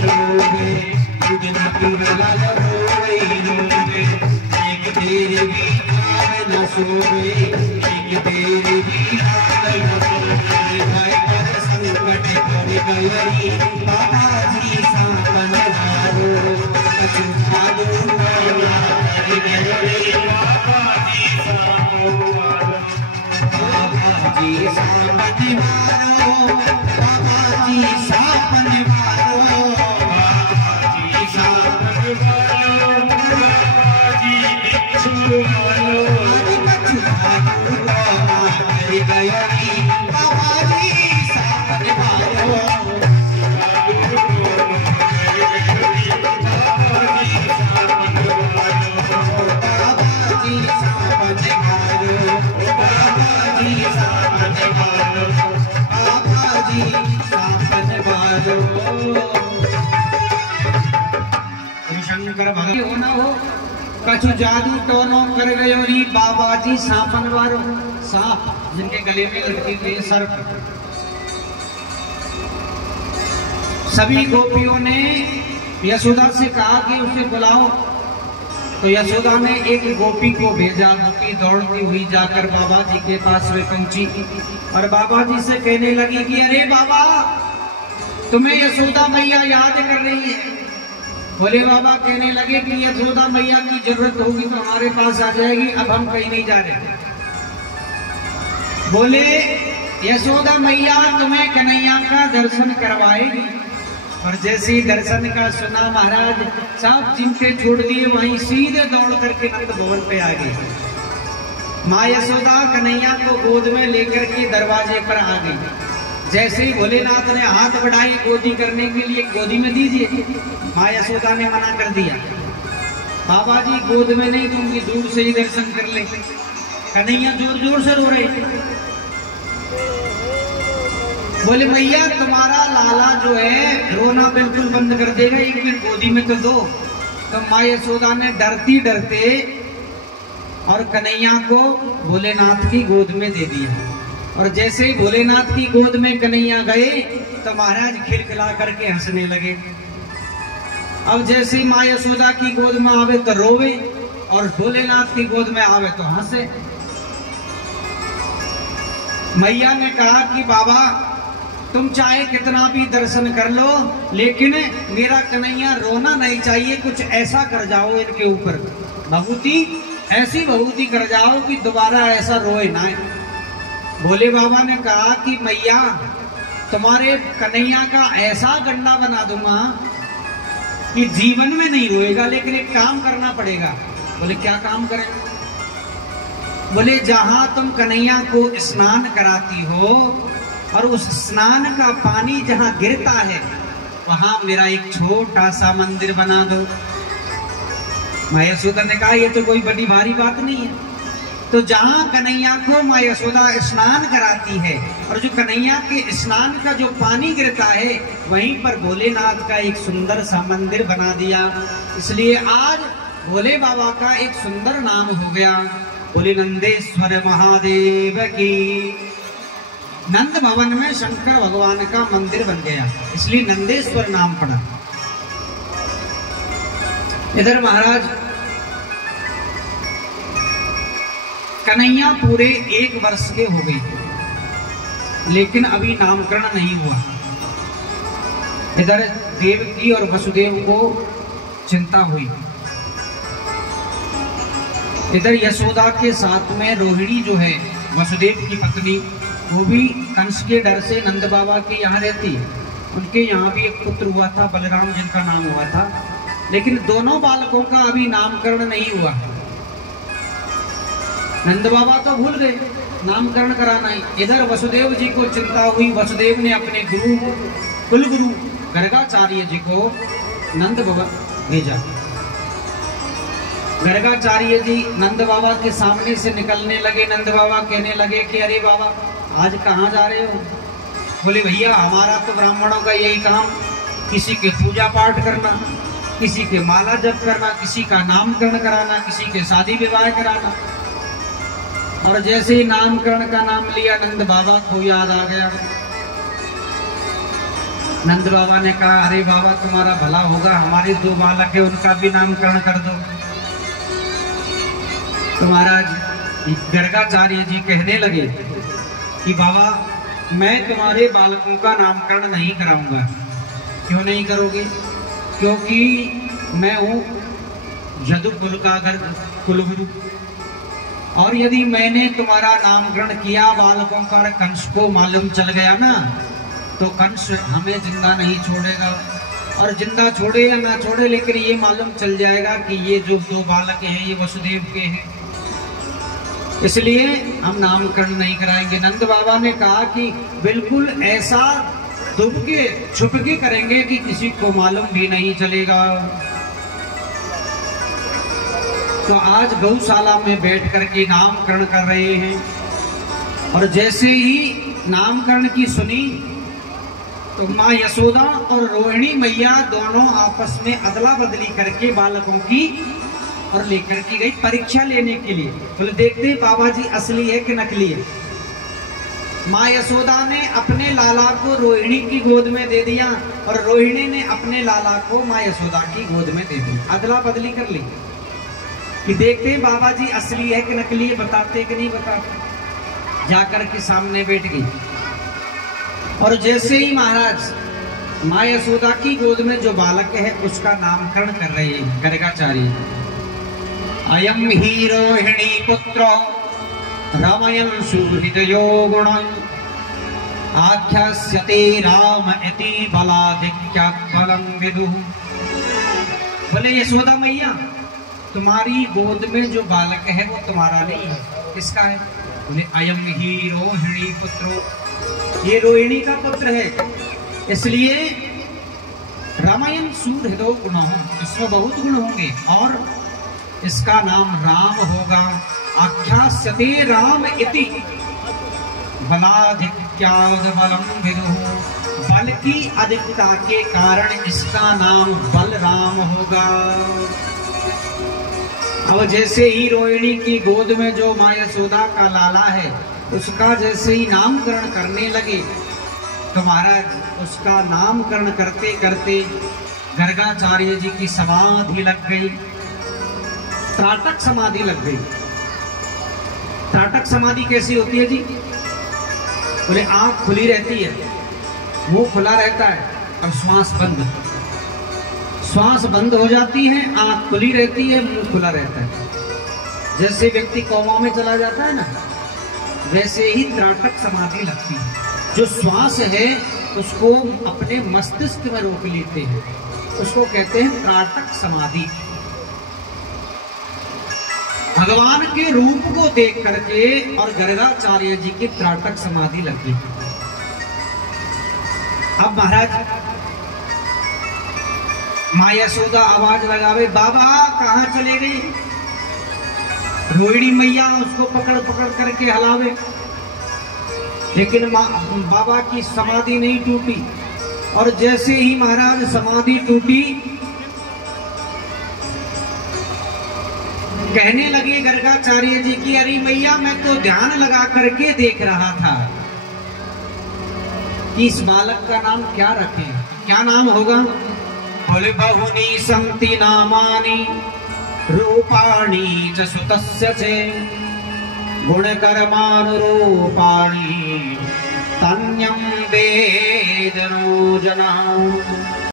रोगे युगन पीवलाल रोए रोगे एक तेरे बिना न सोवे एक तेरे बिना न सोवे भाई पर संकट पर गई बाबा जी सावन वारो कछु भालो वाला कर गए बाबा जी सावन वारो बाबा जी सावन वारो बाबा जी सावन वारो बाबा जी सावन वारो बाबा जी बिच्छू वारो कछु भालो वाला कर गए बाबा जी सावन वारो शंकर भगवान होना हो कछु जादू टोनो कर गयो री बाबा जी सांपन वारो सांप जिनके गले में लटकी हुई सर्प। सभी गोपियों ने यशोदा से कहा कि उसे बुलाओ, तो यशोदा ने एक गोपी को भेजा। गोपी दौड़ती हुई जाकर बाबा जी के पास में पहुंची और बाबा जी से कहने लगी कि अरे बाबा तुम्हें यशोदा मैया याद कर रही है। बोले बाबा कहने लगे कि यशोदा मैया की जरूरत होगी तो हमारे पास आ जाएगी, अब हम कहीं नहीं जा रहे। बोले यशोदा मैया तुम्हें कन्हैया का दर्शन करवाएगी। और जैसे ही दर्शन का सुना महाराज सब चिंते छोड़ दिए, वहीं सीधे दौड़ करके नंद भवन पे आ गई। माँ यशोदा कन्हैया को गोद में लेकर के दरवाजे पर आ गई। जैसे ही भोलेनाथ ने हाथ बढ़ाई गोदी करने के लिए, गोदी में दीजिए, माँ यशोदा ने मना कर दिया। बाबा जी गोद में नहीं दूंगी, दूर से ही दर्शन कर ले। कन्हैया जोर जोर से रो रहे। बोले मैया तुम्हारा लाला जो है रोना बिल्कुल बंद कर देगा, एक मिनट गोदी में तो दो। तो माँ यशोदा ने डरती डरते और कन्हैया को भोलेनाथ की गोद में दे दिया। और जैसे ही भोलेनाथ की गोद में कन्हैया गए तो महाराज खिलखिला करके हंसने लगे। अब जैसे ही माँ यशोदा की गोद में आवे तो रोवे और भोलेनाथ की गोद में आवे तो हंसे। मैया ने कहा कि बाबा तुम चाहे कितना भी दर्शन कर लो, लेकिन मेरा कन्हैया रोना नहीं चाहिए, कुछ ऐसा कर जाओ इनके ऊपर, भभूति ऐसी भभूति कर जाओ कि दोबारा ऐसा रोए ना। भोले बाबा ने कहा कि मैया तुम्हारे कन्हैया का ऐसा गंडा बना दूंगा कि जीवन में नहीं रोएगा, लेकिन एक काम करना पड़ेगा। बोले क्या काम करें? बोले जहां तुम कन्हैया को स्नान कराती हो और उस स्नान का पानी जहां गिरता है वहां मेरा एक छोटा सा मंदिर बना दो। माँ यशोदा ने कहा ये तो कोई बड़ी भारी बात नहीं है। तो जहां कन्हैया को माँ यशोदा स्नान कराती है और जो कन्हैया के स्नान का जो पानी गिरता है वहीं पर भोलेनाथ का एक सुंदर सा मंदिर बना दिया। इसलिए आज भोले बाबा का एक सुंदर नाम हो गया। बोले नंदेश्वर महादेव की। नंद भवन में शंकर भगवान का मंदिर बन गया, इसलिए नंदेश्वर नाम पड़ा। इधर महाराज कन्हैया पूरे 1 वर्ष के हो गए, लेकिन अभी नामकरण नहीं हुआ। इधर देवकी और वसुदेव को चिंता हुई। इधर यशोदा के साथ में रोहिणी जो है वसुदेव की पत्नी, वो भी कंस के डर से नंद बाबा के यहाँ रहती है। उनके यहाँ भी एक पुत्र हुआ था बलराम, जिनका नाम हुआ था, लेकिन दोनों बालकों का अभी नामकरण नहीं हुआ। नंद बाबा तो भूल गए नामकरण कराना ही। इधर वसुदेव जी को चिंता हुई। वसुदेव ने अपने गुरु कुल गुरु गर्गाचार्य जी को नंद भवन भेजा। गर्गाचार्य जी नंद बाबा के सामने से निकलने लगे। नंद बाबा कहने लगे कि अरे बाबा आज कहाँ जा रहे हो? बोले भैया हमारा तो ब्राह्मणों का यही काम, किसी के पूजा पाठ करना, किसी के माला जप करना, किसी का नामकरण कराना, किसी के शादी विवाह कराना। और जैसे ही नामकरण का नाम लिया नंद बाबा को याद आ गया। नंद बाबा ने कहा, अरे बाबा तुम्हारा भला होगा, हमारे 2 बालक है उनका भी नामकरण कर दो। तो महाराज गर्गाचार्य जी कहने लगे कि बाबा मैं तुम्हारे बालकों का नामकरण नहीं कराऊंगा। क्यों नहीं करोगे? क्योंकि मैं हूँ यदुकुल का कुलगुरु, और यदि मैंने तुम्हारा नामकरण किया बालकों का, कंस को मालूम चल गया ना, तो कंस हमें जिंदा नहीं छोड़ेगा। और जिंदा छोड़े या ना छोड़े, लेकिन ये मालूम चल जाएगा कि ये जो 2 बालक हैं ये वसुदेव के हैं, इसलिए हम नामकरण नहीं कराएंगे। नंद बाबा ने कहा कि बिल्कुल ऐसा दुबके छुपके करेंगे कि किसी को मालूम भी नहीं चलेगा। तो आज गौशाला में बैठ करके नामकरण कर रहे हैं, और जैसे ही नामकरण की सुनी तो माँ यशोदा और रोहिणी मैया दोनों आपस में अदला बदली करके बालकों की और लेकर की गई परीक्षा लेने के लिए। बोले देखते बाबा जी असली है कि नकली है। माँ यशोदा ने अपने लाला को रोहिणी की गोद में दे दिया, और रोहिणी ने अपने लाला को माँ यशोदा की गोद में दे दिया। अदला बदली कर ली कि देखते बाबा जी असली है कि नकली है, बताते कि नहीं बताते। जाकर के सामने बैठ गई, और जैसे ही महाराज माँ यशोदा की गोद में जो बालक है उसका नामकरण कर रहे हैं गर्गाचार्य। अयम ही रोहिणी पुत्र रामयन सुहृदयो गुण आख्यास्यते राम इति बलाधिक्यात् बलं विदुः। बोले यशोदा मैया तुम्हारी गोद में जो बालक है वो तुम्हारा नहीं है, किसका है? बोले अयम ही रोहिणी पुत्रो, ये रोहिणी का पुत्र है, इसलिए रामायण सुहृदो गुण, इसमें बहुत गुण होंगे और इसका नाम राम होगा। आख्यास्यते राम इति बलाधिक्यात् बलं विदुः, बल की अधिकता के कारण इसका नाम बलराम होगा। अब जैसे ही रोहिणी की गोद में जो माँ यशोदा का लाला है उसका जैसे ही नामकरण करने लगे, तो महाराज उसका नामकरण करते करते गर्गाचार्य जी की समाधि लग गई, त्राटक समाधि लग गई। त्राटक समाधि कैसी होती है जी? बोले आंख खुली रहती है, मुंह खुला रहता है और श्वास बंद। श्वास बंद हो जाती है, आंख खुली रहती है, मुंह खुला रहता है। जैसे व्यक्ति कोमा में चला जाता है ना, वैसे ही त्राटक समाधि लगती है। जो श्वास है उसको अपने मस्तिष्क में रोक लेते हैं, उसको कहते हैं त्राटक समाधि। भगवान के रूप को देख करके और गर्गाचार्य जी की त्राटक समाधि लगी। अब महाराज माँ यशोदा आवाज लगावे, बाबा कहाँ चले गए? रोहिणी मैया उसको पकड़ पकड़ करके हलावे, लेकिन बाबा की समाधि नहीं टूटी। और जैसे ही महाराज समाधि टूटी, कहने लगे गर्गाचार्य जी की, अरे मैया मैं तो ध्यान लगा करके देख रहा था कि इस बालक का नाम क्या रखें, क्या नाम होगा? बोले बहुनी संति नामानि रूपाणि च सुतस्य च गुणकर्मानुरूपाणि तन्यं वेदनो जनः।